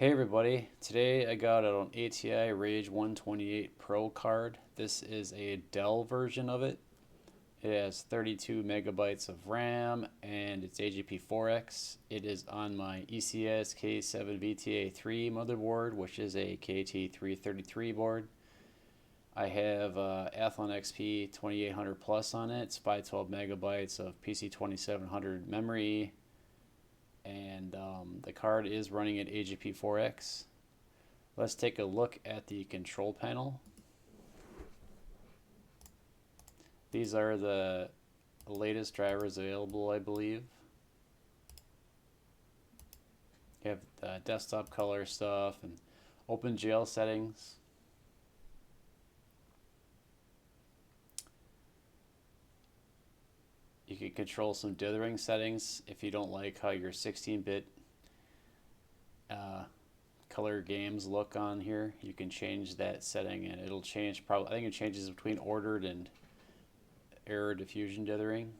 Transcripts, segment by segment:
Hey everybody, today I got an ATI Rage 128 Pro card. This is a Dell version of it. It has 32 megabytes of RAM and it's AGP4X. It is on my ECS K7VTA3 motherboard, which is a KT333 board. I have Athlon XP 2800 Plus on it. It's 512 megabytes of PC 2700 memory, and the card is running at AGP4X. Let's take a look at the control panel. These are the latest drivers available, I believe. You have the desktop color stuff and OpenGL settings. You can control some dithering settings if you don't like how your 16-bit color games look on here. You can change that setting and it'll change. Probably, I think it changes between ordered and error diffusion dithering.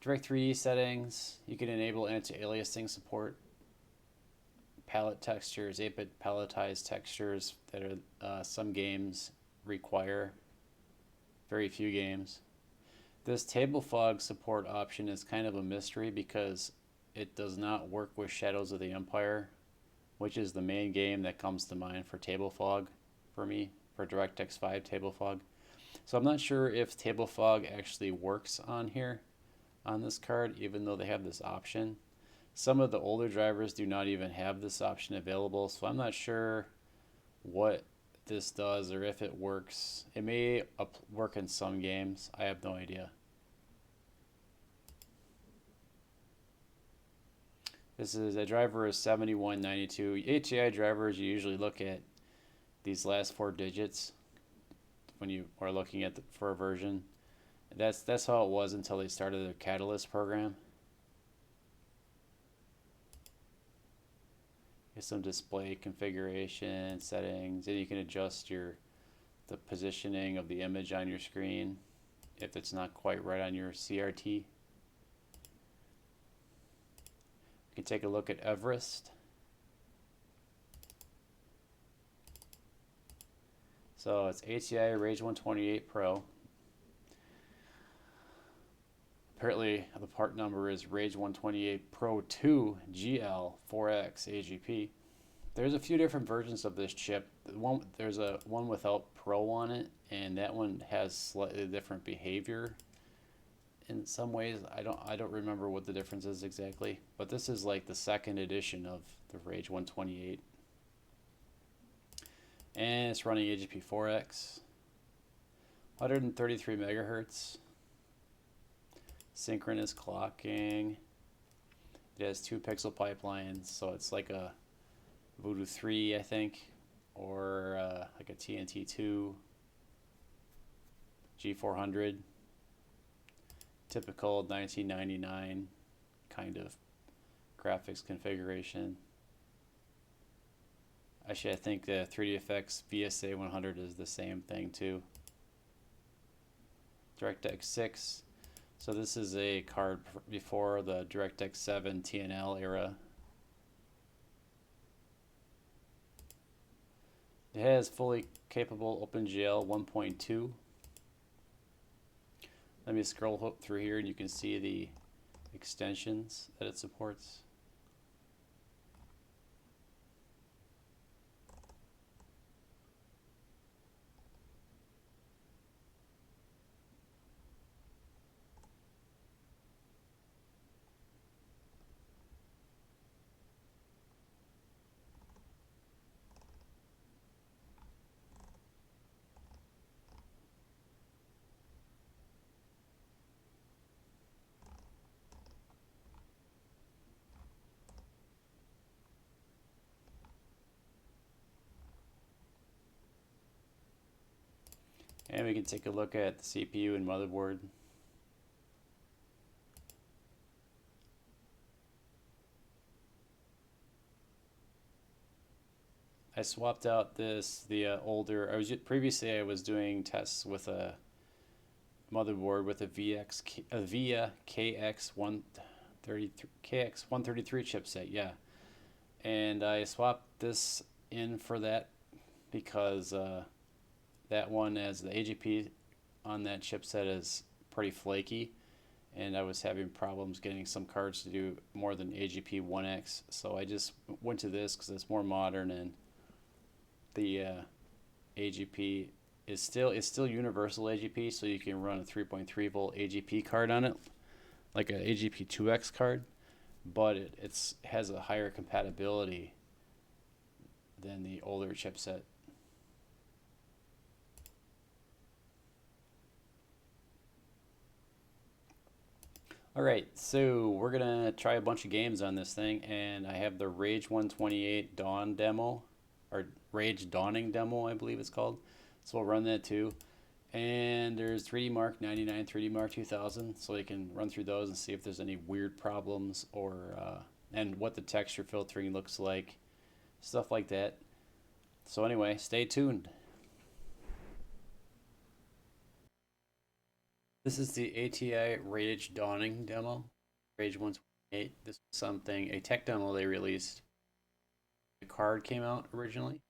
Direct 3D settings. You can enable anti-aliasing support. Palette textures, 8-bit palletized textures that are some games require. Very few games. This table fog support option is kind of a mystery because it does not work with Shadows of the Empire, which is the main game that comes to mind for table fog for me, for DirectX 5 table fog. So I'm not sure if table fog actually works on here, on this card, even though they have this option. Some of the older drivers do not even have this option available, so I'm not sure what this does or if it works. It may work in some games. I have no idea. This is a driver is 7192. ATI drivers, you usually look at these last four digits when you are looking at for a version. That's how it was until they started the Catalyst program. Here's some display configuration settings, and you can adjust the positioning of the image on your screen if it's not quite right on your CRT. You can take a look at Everest. So it's ATI Rage 128 Pro. Apparently the part number is Rage 128 Pro 2 GL 4X AGP. There's a few different versions of this chip. There's a one without Pro on it, and that one has slightly different behavior in some ways. I don't remember what the difference is exactly, but this is like the second edition of the Rage 128. And it's running AGP4X, 133 megahertz, synchronous clocking. It has 2 pixel pipelines, so it's like a Voodoo 3, I think, or like a TNT2, G400, typical 1999 kind of graphics configuration. Actually, I think the 3DFX VSA 100 is the same thing too. DirectX 6. So this is a card before the DirectX 7 TNL era. It has fully capable OpenGL 1.2. Let me scroll through here and you can see the extensions that it supports. And we can take a look at the CPU and motherboard. I swapped out the older. Previously I was doing tests with a motherboard with a VIA KX133 chipset. Yeah, And I swapped this in for that because that one, as the AGP on that chipset, is pretty flaky, and I was having problems getting some cards to do more than AGP 1X. So I just went to this because it's more modern, and the AGP is still universal AGP, so you can run a 3.3 volt AGP card on it, like an AGP 2X card, but it has a higher compatibility than the older chipset. All right, so we're gonna try a bunch of games on this thing, and I have the Rage 128 Dawn demo, or Rage Dawning demo, I believe it's called. So we'll run that too. And there's 3D Mark 99, 3D Mark 2000, so you can run through those and see if there's any weird problems or and what the texture filtering looks like, stuff like that. So anyway, stay tuned. This is the ATI Rage Dawning demo, Rage 128. This was a tech demo they released. The card came out originally.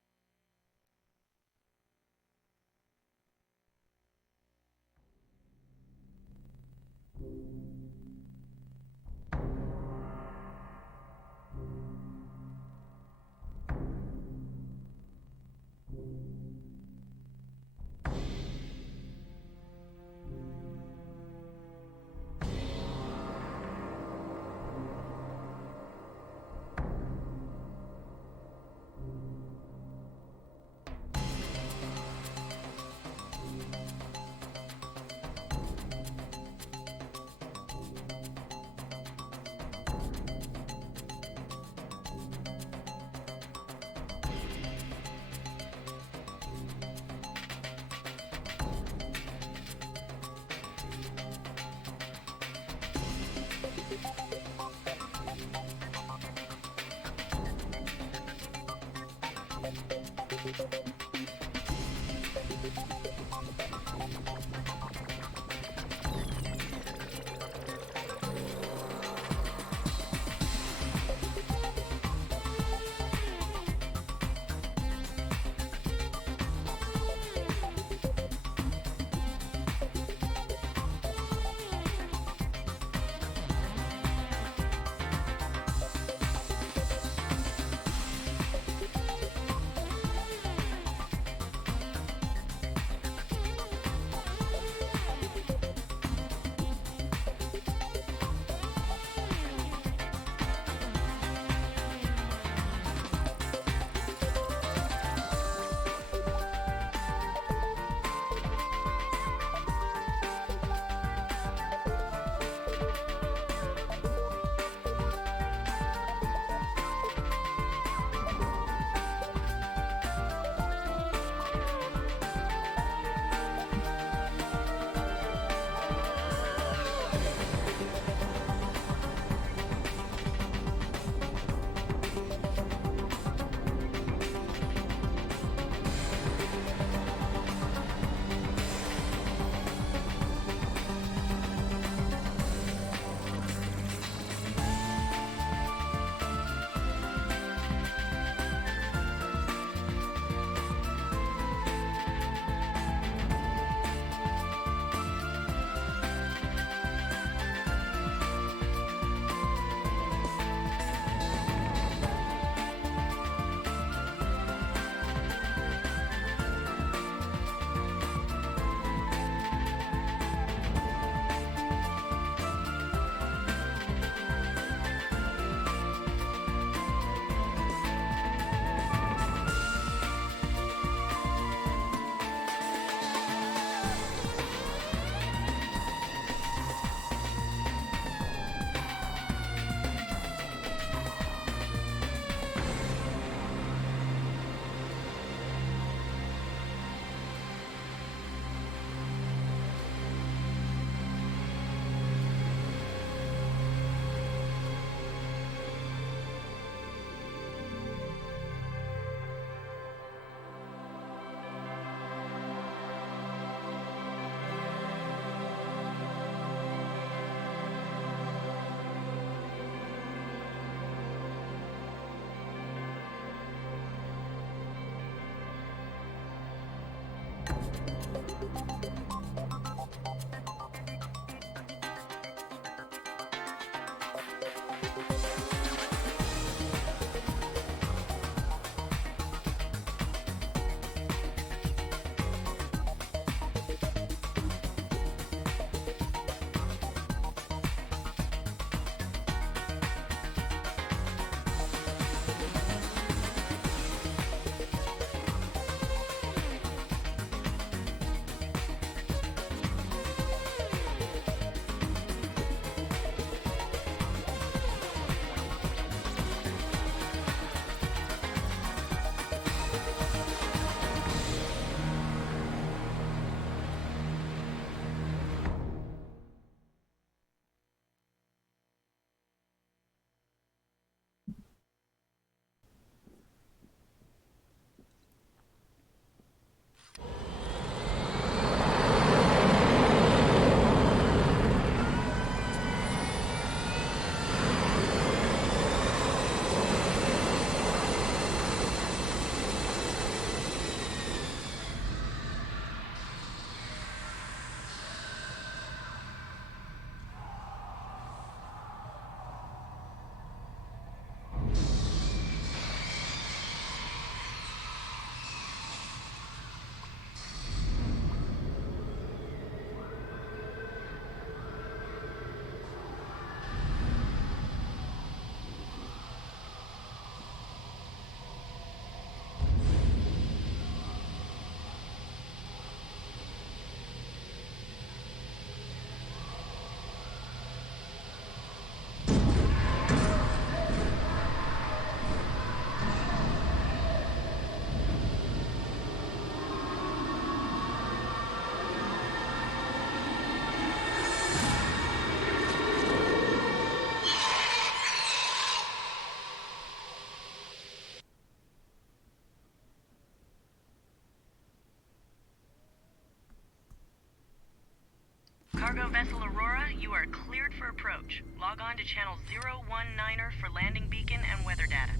Cargo vessel Aurora, you are cleared for approach. Log on to channel 019er for landing beacon and weather data.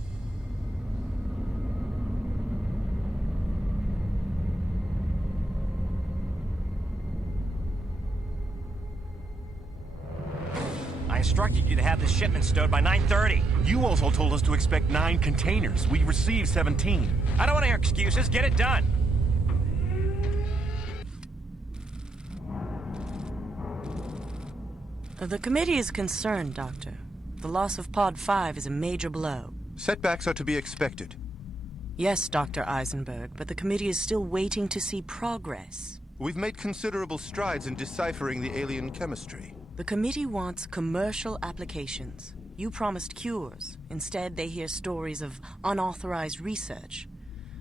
I instructed you to have this shipment stowed by 9:30. You also told us to expect 9 containers. We received 17. I don't want to hear excuses. Get it done. The committee is concerned, Doctor. The loss of Pod 5 is a major blow. Setbacks are to be expected. Yes, Dr. Eisenberg, but the committee is still waiting to see progress. We've made considerable strides in deciphering the alien chemistry. The committee wants commercial applications. You promised cures. Instead, they hear stories of unauthorized research.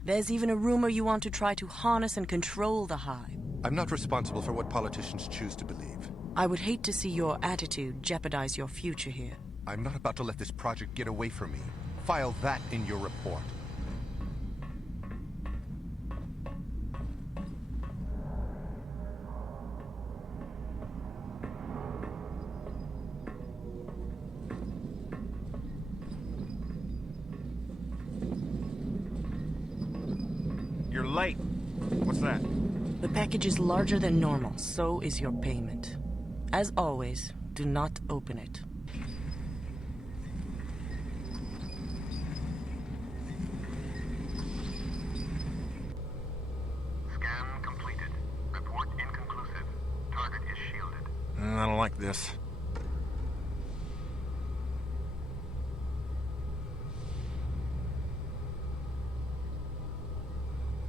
There's even a rumor you want to try to harness and control the Hive. I'm not responsible for what politicians choose to believe. I would hate to see your attitude jeopardize your future here. I'm not about to let this project get away from me. File that in your report. You're late. What's that? The package is larger than normal, so is your payment. As always, do not open it. Scan completed. Report inconclusive. Target is shielded. I don't like this.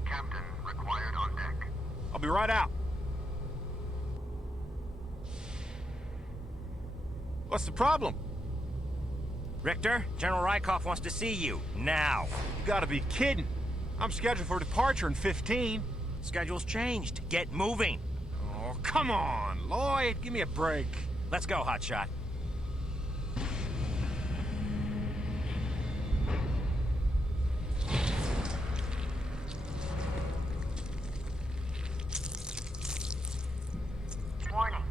Captain required on deck. I'll be right out. What's the problem? Richter, General Rykov wants to see you, now. You gotta be kidding. I'm scheduled for departure in 15. Schedule's changed. Get moving. Oh, come on, Lloyd. Give me a break. Let's go, Hotshot. Warning.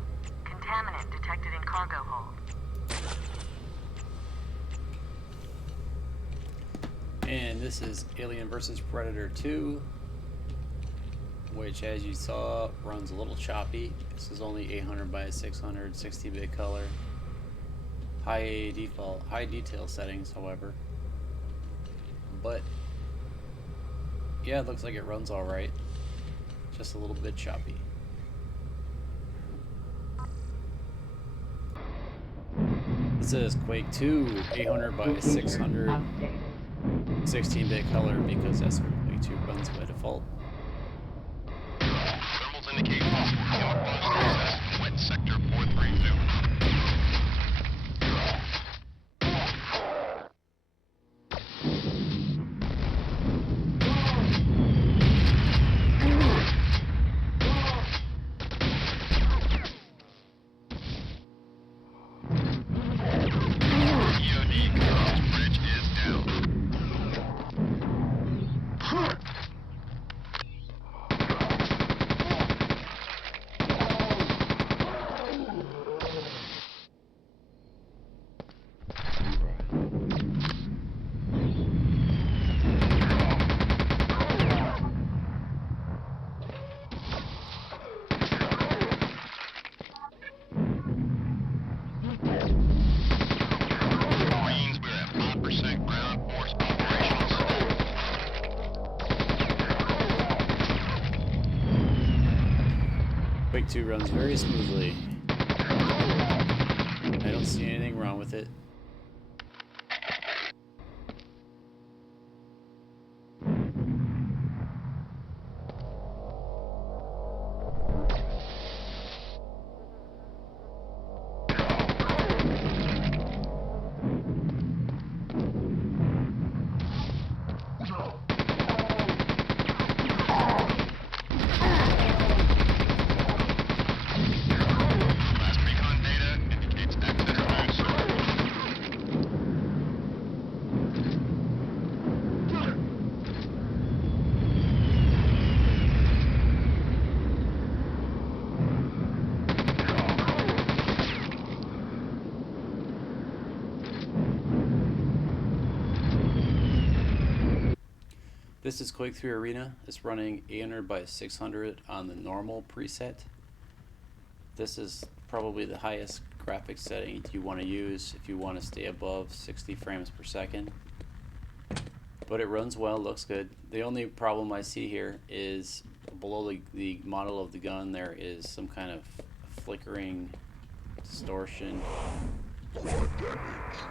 Contaminant detected in cargo hold. And this is Alien vs. Predator 2. which, as you saw, runs a little choppy. This is only 800 by 600, 60-bit color. High detail settings, however. But yeah, it looks like it runs all right. Just a little bit choppy. This is Quake 2, 800 by 600, 16-bit color, because that's what Quake 2 runs by default. Thermals indicate possible outpost access. Wet sector 432. Quake 2 runs very smoothly. I don't see anything wrong with it. This is Quake 3 Arena. It's running 800 by 600 on the normal preset. This is probably the highest graphics setting you want to use if you want to stay above 60 frames per second. But it runs well, looks good. The only problem I see here is below the model of the gun there is some kind of flickering distortion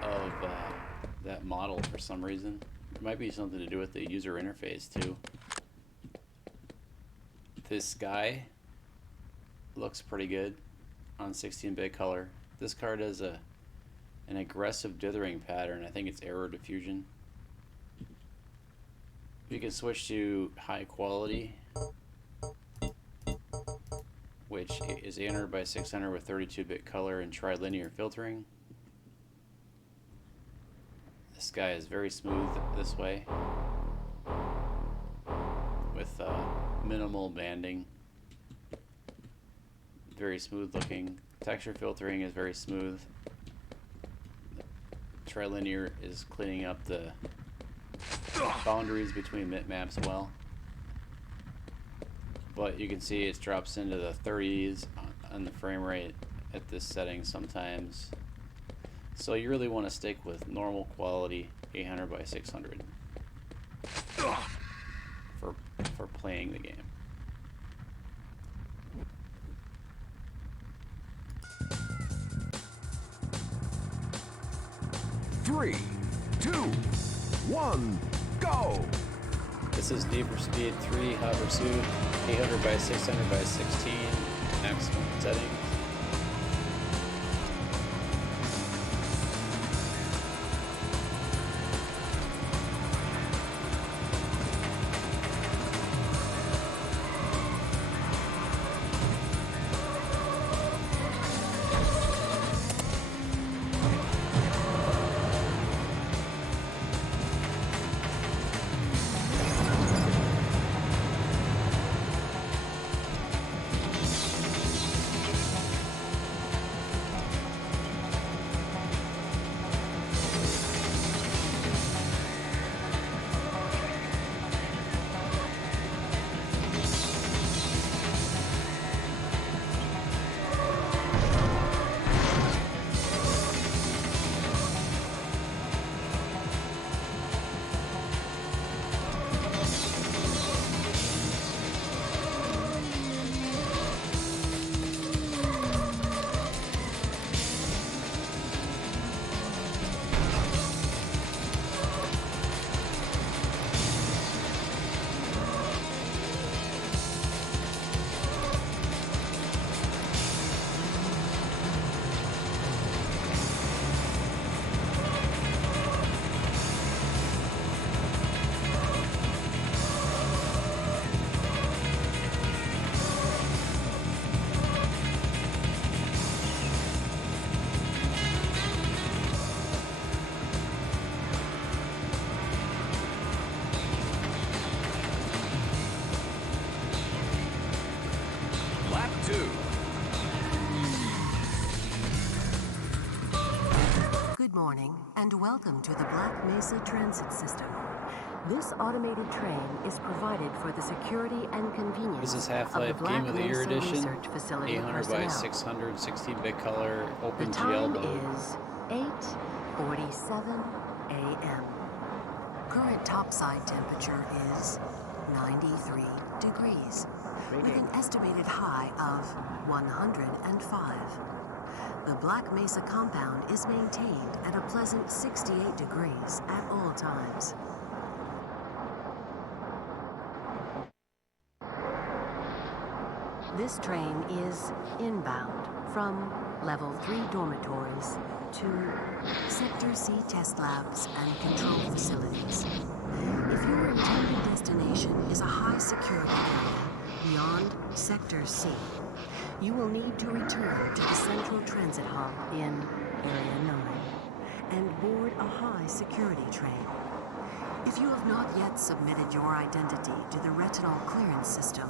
of that model for some reason. It might be something to do with the user interface too. This guy looks pretty good on 16-bit color. This card has an aggressive dithering pattern. I think it's error diffusion. You can switch to high quality, which is 800 by 600 with 32-bit color and trilinear filtering. This guy is very smooth this way, with minimal banding. Very smooth looking. Texture filtering is very smooth. Trilinear is cleaning up the boundaries between bitmaps well. But you can see it drops into the 30s on the frame rate at this setting sometimes. So you really want to stick with normal quality 800 by 600 for playing the game. Three, 2, 1, go! This is Need for Speed 3 Hot Pursuit 800 by 600 by 16 maximum settings. and welcome to the Black Mesa Transit System. This automated train is provided for the security and convenience This is of the Half-Life Black Game of the Year Mesa Edition. Research Facility 800 by personnel. 600, 16-bit color, The open GL time mode. is 8:47 a.m. Current topside temperature is 93 degrees, with an estimated high of 105. The Black Mesa compound is maintained at a pleasant 68 degrees at all times. This train is inbound from Level 3 dormitories to Sector C test labs and control facilities. If your intended destination is a high security area beyond Sector C, you will need to return to the Central Transit Hub in Area 9 and board a high security train. If you have not yet submitted your identity to the retinol clearance system,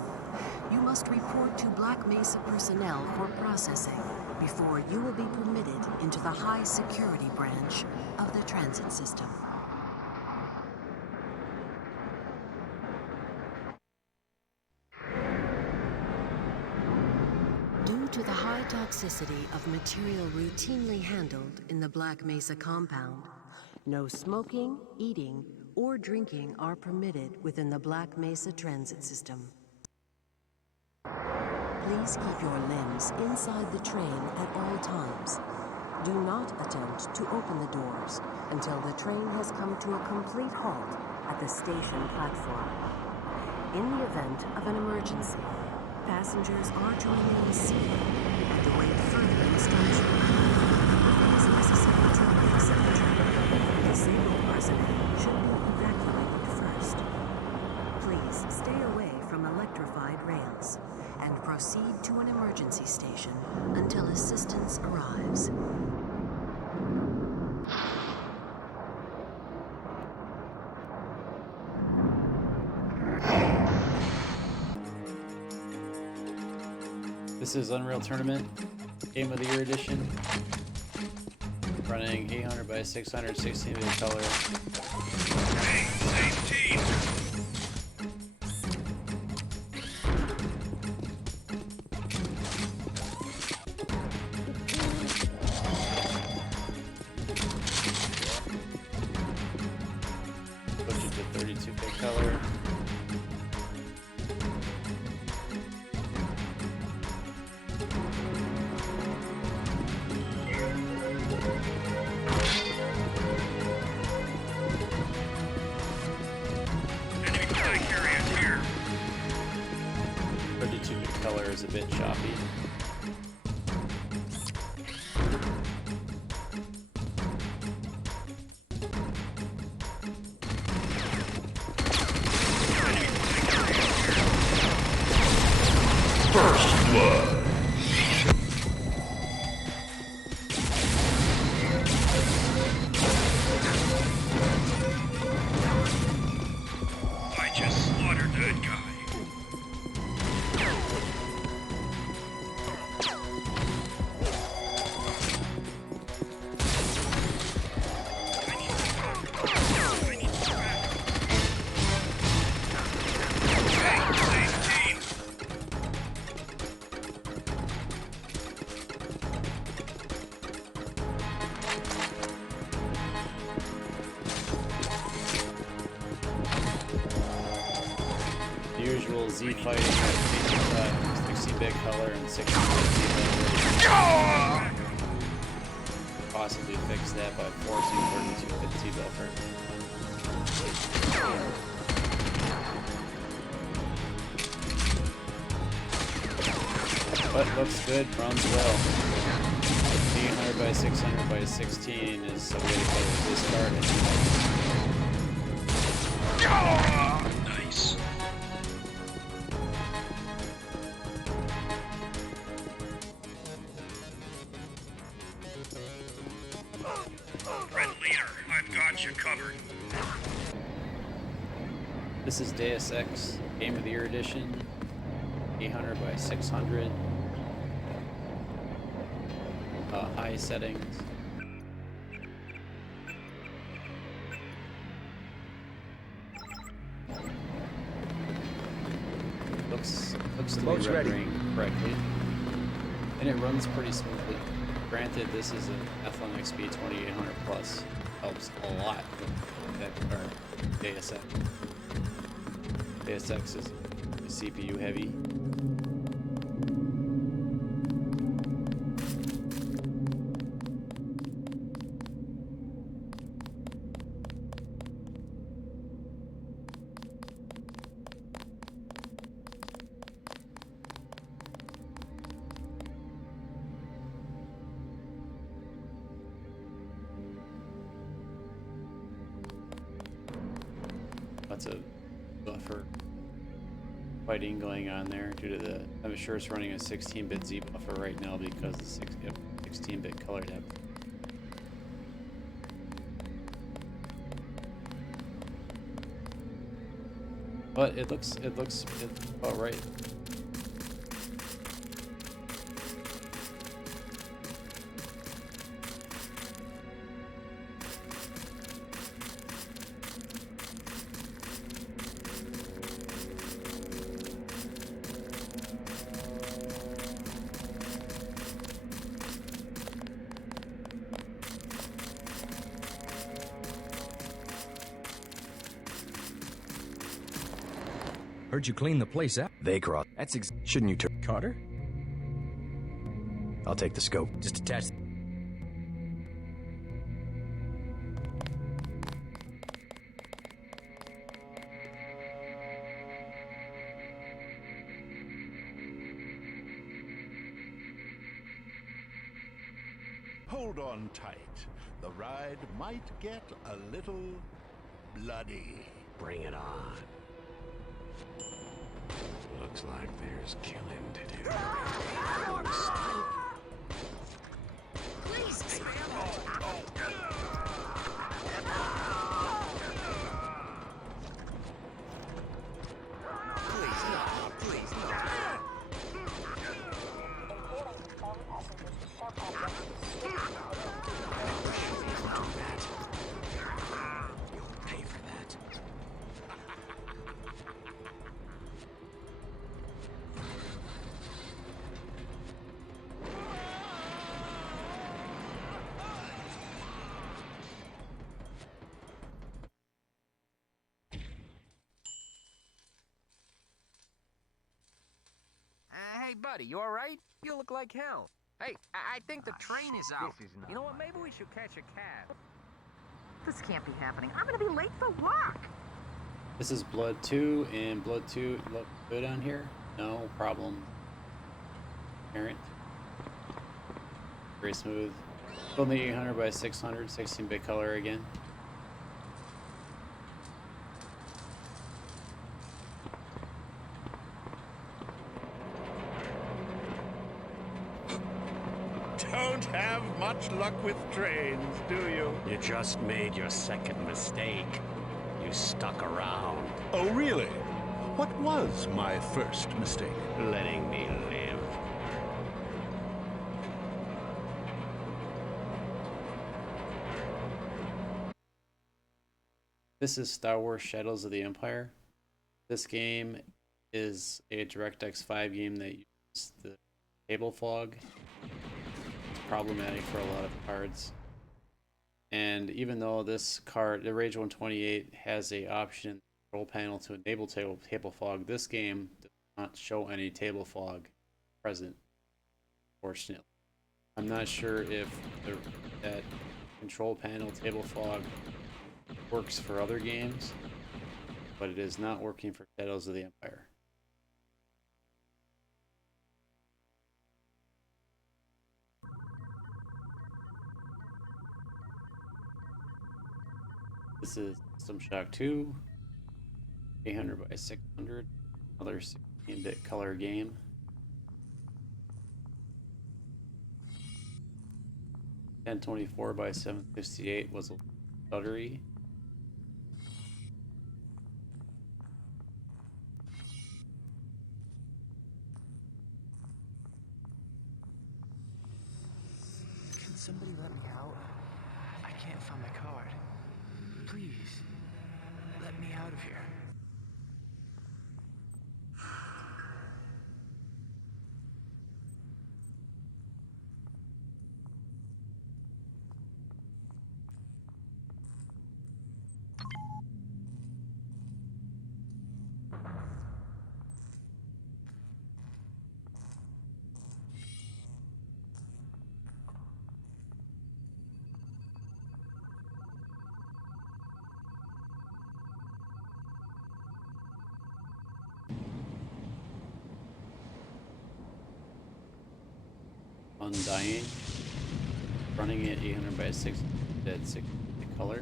you must report to Black Mesa personnel for processing before you will be permitted into the high security branch of the transit system. Due to the high toxicity of material routinely handled in the Black Mesa compound, no smoking, eating, or drinking are permitted within the Black Mesa transit system. Please keep your limbs inside the train at all times. Do not attempt to open the doors until the train has come to a complete halt at the station platform. In the event of an emergency, passengers are to remain seated and await further instruction. If it is necessary to exit the train, disabled personnel should be evacuated first. Please stay away from electrified rails and proceed to an emergency station until assistance arrives. This is Unreal Tournament, Game of the Year Edition. Running 800 by 600, 16-bit color. Push it to 32-bit color. Color is a bit choppy. First blood. I just slaughtered that guy. Usual Z fighting with 60-bit color and 60-bit Z buffer. Possibly fix that by forcing 32-bit Z buffer. But looks good, runs well. 800 by 600 by 16 is a way to go with this card. Nice. Red leader, I've got you covered. This is Deus Ex, Game of the Year Edition, 800 by 600, high settings. looks to be rendering correctly, and it runs pretty smoothly. Granted, this is an Athlon XP 2800 plus, helps a lot with that or Deus Ex. Deus Ex is CPU heavy. Lots of buffer fighting going on there due to the. I'm sure it's running a 16-bit Z buffer right now because of 16-bit color depth. But it looks about right. Heard you clean the place out. They cross. Shouldn't you turn? Carter? I'll take the scope. Just attach. Hold on tight. The ride might get a little bloody. Bring it on. Looks like there's killing to do. Please spare Pay for that. Hey, buddy, you all right? You look like hell. Hey, I think the train is out. You know what? Maybe we should catch a cab. This can't be happening. I'm gonna be late for work. This is Blood 2, and Blood 2 look good on here. No problem. Parent. Very smooth. Build the 800 by 600, 16-bit color again. Don't have much luck with trains, do you? You just made your second mistake. You stuck around. Oh, really? What was my first mistake? Letting me live. This is Star Wars Shadows of the Empire. This game is a DirectX 5 game that uses the table fog. It's problematic for a lot of cards. And even though this card, the Rage 128, has a option in the control panel to enable table fog, this game does not show any table fog present, fortunately. I'm not sure if that control panel table fog works for other games, but it is not working for Shadows of the Empire. This is System Shock 2, 800 by 600, another 16-bit color game. .1024 by 768 was a stuttery. Can somebody let me out? I can't find my card. Please, let me out of here. Undying. Running at 800 by 6 at 6 color.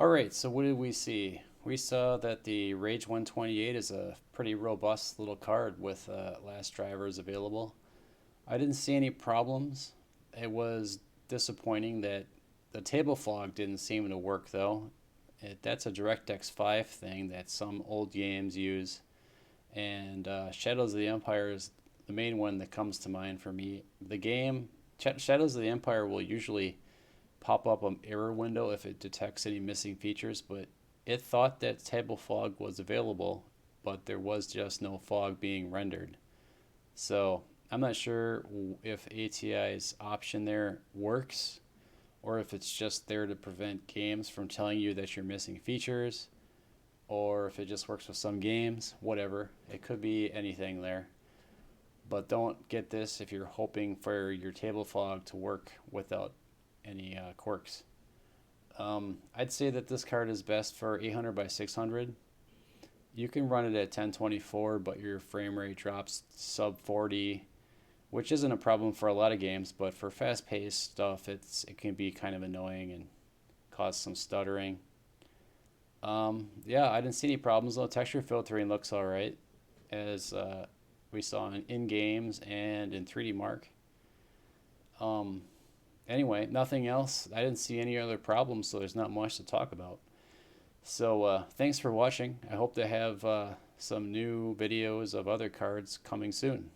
Alright, so what did we see? We saw that the Rage 128 is a pretty robust little card with last drivers available. I didn't see any problems. It was disappointing that the table fog didn't seem to work though. That's a DirectX 5 thing that some old games use. And Shadows of the Empire is the main one that comes to mind for me. The game, Shadows of the Empire will usually pop up an error window if it detects any missing features, but it thought that table fog was available, but there was just no fog being rendered. So I'm not sure if ATI's option there works, or if it's just there to prevent games from telling you that you're missing features, or if it just works with some games, whatever. It could be anything there. But don't get this if you're hoping for your table fog to work without any quirks. I'd say that this card is best for 800 by 600. You can run it at 1024, but your frame rate drops sub 40, which isn't a problem for a lot of games, but for fast-paced stuff, it can be kind of annoying and cause some stuttering. Yeah, I didn't see any problems though. Texture filtering looks alright, as we saw in games and in 3D Mark. Anyway, nothing else. I didn't see any other problems, so there's not much to talk about. So thanks for watching. I hope to have some new videos of other cards coming soon.